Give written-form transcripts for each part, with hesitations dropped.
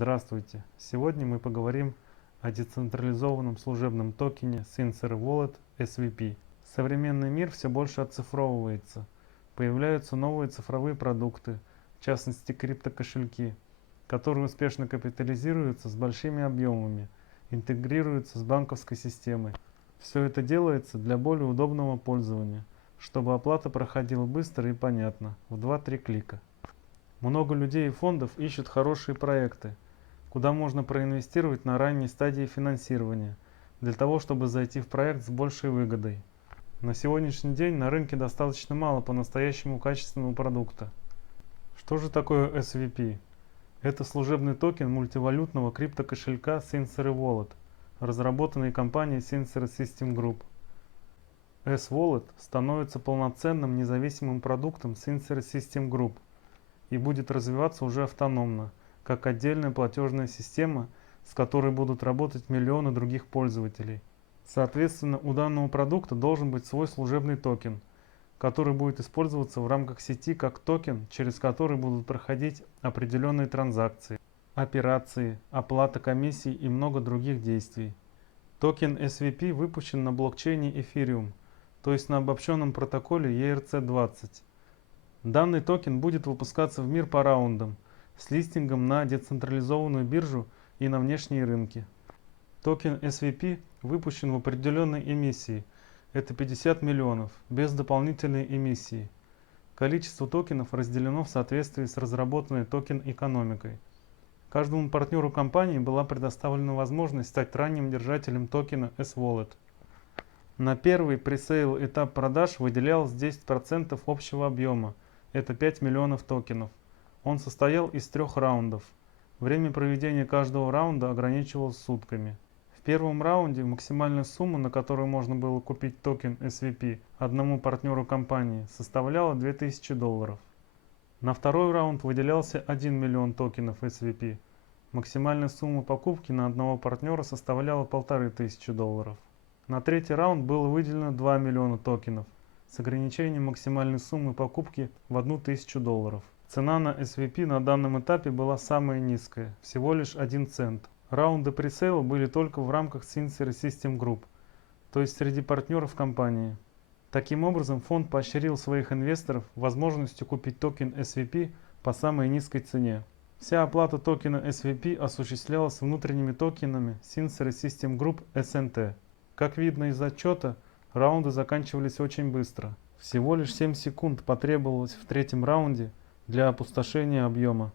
Здравствуйте! Сегодня мы поговорим о децентрализованном служебном токене Sincere Wallet SWP. Современный мир все больше оцифровывается. Появляются новые цифровые продукты, в частности криптокошельки, которые успешно капитализируются с большими объемами, интегрируются с банковской системой. Все это делается для более удобного пользования, чтобы оплата проходила быстро и понятно, в 2-3 клика. Много людей и фондов ищут хорошие проекты, куда можно проинвестировать на ранней стадии финансирования, для того, чтобы зайти в проект с большей выгодой. На сегодняшний день на рынке достаточно мало по-настоящему качественного продукта. Что же такое SWP? Это служебный токен мультивалютного криптокошелька Sincere Wallet, разработанный компанией Sincere System Group. S-Wallet становится полноценным независимым продуктом Sincere System Group и будет развиваться уже автономно, как отдельная платежная система, с которой будут работать миллионы других пользователей. Соответственно, у данного продукта должен быть свой служебный токен, который будет использоваться в рамках сети как токен, через который будут проходить определенные транзакции, операции, оплата комиссий и много других действий. Токен SWP выпущен на блокчейне Ethereum, то есть на обобщенном протоколе ERC-20. Данный токен будет выпускаться в мир по раундам, с листингом на децентрализованную биржу и на внешние рынки. Токен SWP выпущен в определенной эмиссии, это 50 миллионов, без дополнительной эмиссии. Количество токенов разделено в соответствии с разработанной токен-экономикой. Каждому партнеру компании была предоставлена возможность стать ранним держателем токена S-Wallet. На первый пресейл этап продаж выделялось 10% общего объема, это 5 миллионов токенов. Он состоял из 3 раундов. Время проведения каждого раунда ограничивалось сутками. В первом раунде максимальная сумма, на которую можно было купить токен SWP одному партнеру компании, составляла $2000. На второй раунд выделялся 1 миллион токенов SWP. Максимальная сумма покупки на одного партнера составляла $1500. На третий раунд было выделено 2 миллиона токенов с ограничением максимальной суммы покупки в $1000. Цена на SWP на данном этапе была самая низкая, всего лишь 1 цент. Раунды пресейла были только в рамках Sincere System Group, то есть среди партнеров компании. Таким образом, фонд поощрил своих инвесторов возможностью купить токен SWP по самой низкой цене. Вся оплата токена SWP осуществлялась внутренними токенами Sincere System Group SNT. Как видно из отчета, раунды заканчивались очень быстро. Всего лишь 7 секунд потребовалось в третьем раунде для опустошения объема.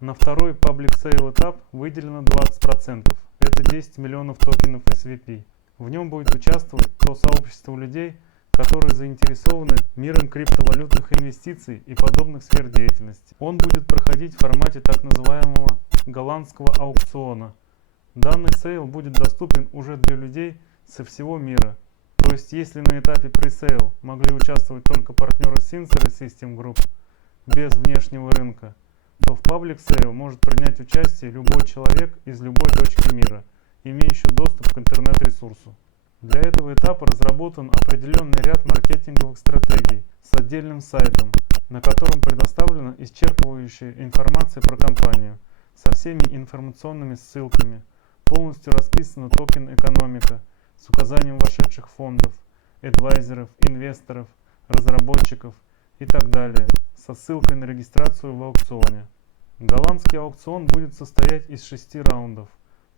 На второй Public Sale этап выделено 20%, это 10 миллионов токенов SWP. В нем будет участвовать то сообщество людей, которые заинтересованы миром криптовалютных инвестиций и подобных сфер деятельности. Он будет проходить в формате так называемого голландского аукциона. Данный сейл будет доступен уже для людей со всего мира. То есть, если на этапе пресейл могли участвовать только партнеры Sincere System Group без внешнего рынка, то в Public Sale может принять участие любой человек из любой точки мира, имеющий доступ к интернет-ресурсу. Для этого этапа разработан определенный ряд маркетинговых стратегий с отдельным сайтом, на котором предоставлена исчерпывающая информация про компанию, со всеми информационными ссылками. Полностью расписана токен-экономика с указанием вошедших фондов, адвайзеров, инвесторов, разработчиков и так далее, со ссылкой на регистрацию в аукционе. Голландский аукцион будет состоять из 6 раундов.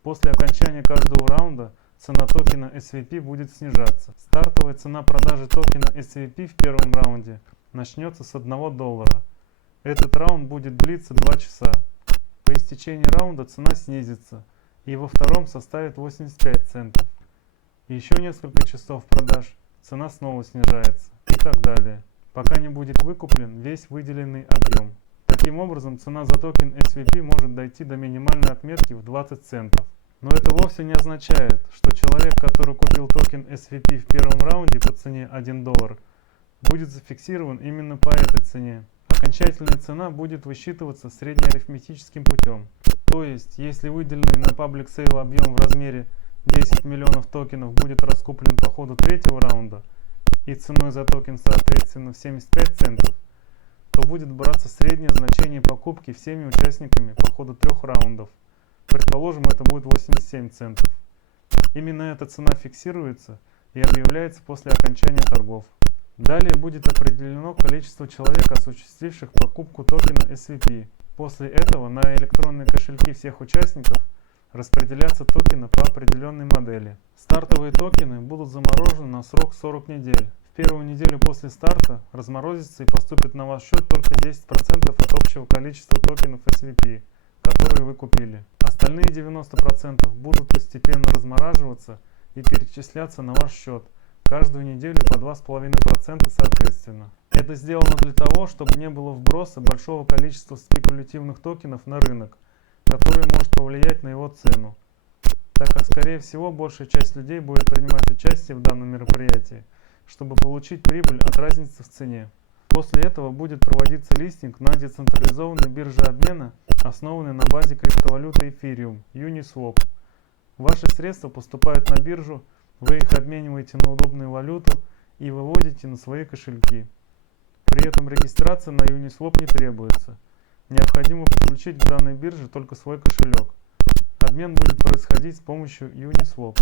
После окончания каждого раунда цена токена SWP будет снижаться. Стартовая цена продажи токена SWP в первом раунде начнется с $1. Этот раунд будет длиться 2 часа. По истечении раунда цена снизится и во втором составит 85 центов. Еще несколько часов продаж, цена снова снижается и так далее, пока не будет выкуплен весь выделенный объем. Таким образом, цена за токен SWP может дойти до минимальной отметки в 20 центов. Но это вовсе не означает, что человек, который купил токен SWP в первом раунде по цене $1, будет зафиксирован именно по этой цене. Окончательная цена будет высчитываться среднеарифметическим путем. То есть, если выделенный на Public Sale объем в размере 10 миллионов токенов будет раскуплен по ходу третьего раунда и ценой за токен соответственно в 75 центов, то будет браться среднее значение покупки всеми участниками по ходу 3 раундов. Предположим, это будет 87 центов. Именно эта цена фиксируется и объявляется после окончания торгов. Далее будет определено количество человек, осуществивших покупку токена SVP. После этого на электронные кошельки всех участников распределятся токены по определенной модели. Стартовые токены будут заморожены на срок 40 недель. В первую неделю после старта разморозится и поступит на ваш счет только 10% от общего количества токенов SVP, которые вы купили. Остальные 90% будут постепенно размораживаться и перечисляться на ваш счет каждую неделю по 2,5% соответственно. Это сделано для того, чтобы не было вброса большого количества спекулятивных токенов на рынок, который может повлиять на его цену, так как, скорее всего, большая часть людей будет принимать участие в данном мероприятии, чтобы получить прибыль от разницы в цене. После этого будет проводиться листинг на децентрализованной бирже обмена, основанной на базе криптовалюты Ethereum, Uniswap. Ваши средства поступают на биржу, вы их обмениваете на удобную валюту и выводите на свои кошельки. При этом регистрация на Uniswap не требуется. Необходимо подключить к данной бирже только свой кошелек. Обмен будет происходить с помощью Uniswap.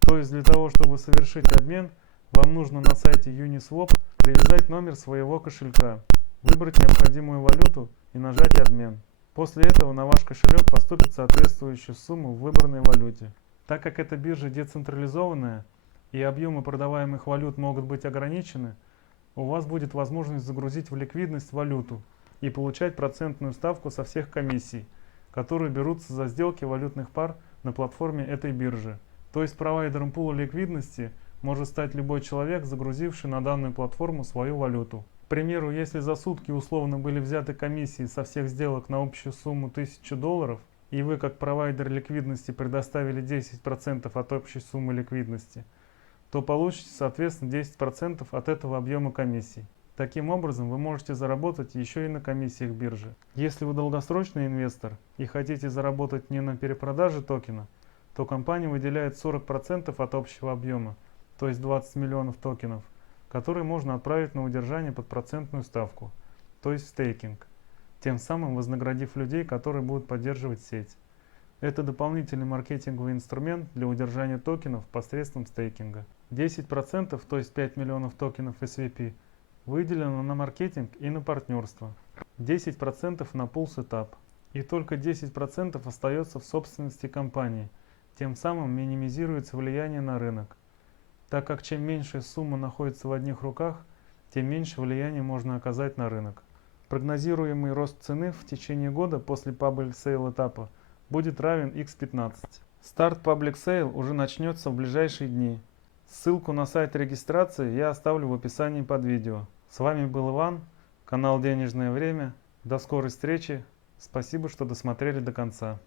То есть для того, чтобы совершить обмен, вам нужно на сайте Uniswap привязать номер своего кошелька, выбрать необходимую валюту и нажать «Обмен». После этого на ваш кошелек поступит соответствующая сумма в выбранной валюте. Так как эта биржа децентрализованная и объемы продаваемых валют могут быть ограничены, у вас будет возможность загрузить в ликвидность валюту и получать процентную ставку со всех комиссий, которые берутся за сделки валютных пар на платформе этой биржи. То есть провайдером пула ликвидности может стать любой человек, загрузивший на данную платформу свою валюту. К примеру, если за сутки условно были взяты комиссии со всех сделок на общую сумму $1000, и вы как провайдер ликвидности предоставили 10% от общей суммы ликвидности, то получите соответственно 10% от этого объема комиссий. Таким образом вы можете заработать еще и на комиссиях биржи. Если вы долгосрочный инвестор и хотите заработать не на перепродаже токена, то компания выделяет 40% от общего объема, то есть 20 миллионов токенов, которые можно отправить на удержание под процентную ставку, то есть стейкинг, тем самым вознаградив людей, которые будут поддерживать сеть. Это дополнительный маркетинговый инструмент для удержания токенов посредством стейкинга. 10%, то есть 5 миллионов токенов SVP, выделено на маркетинг и на партнерство, 10% на пул сетап, и только 10% остается в собственности компании, тем самым минимизируется влияние на рынок. Так как чем меньшая сумма находится в одних руках, тем меньше влияния можно оказать на рынок. Прогнозируемый рост цены в течение года после Public Sale этапа будет равен X15. Старт Public Sale уже начнется в ближайшие дни. Ссылку на сайт регистрации я оставлю в описании под видео. С вами был Иван, канал Денежное время. До скорой встречи. Спасибо, что досмотрели до конца.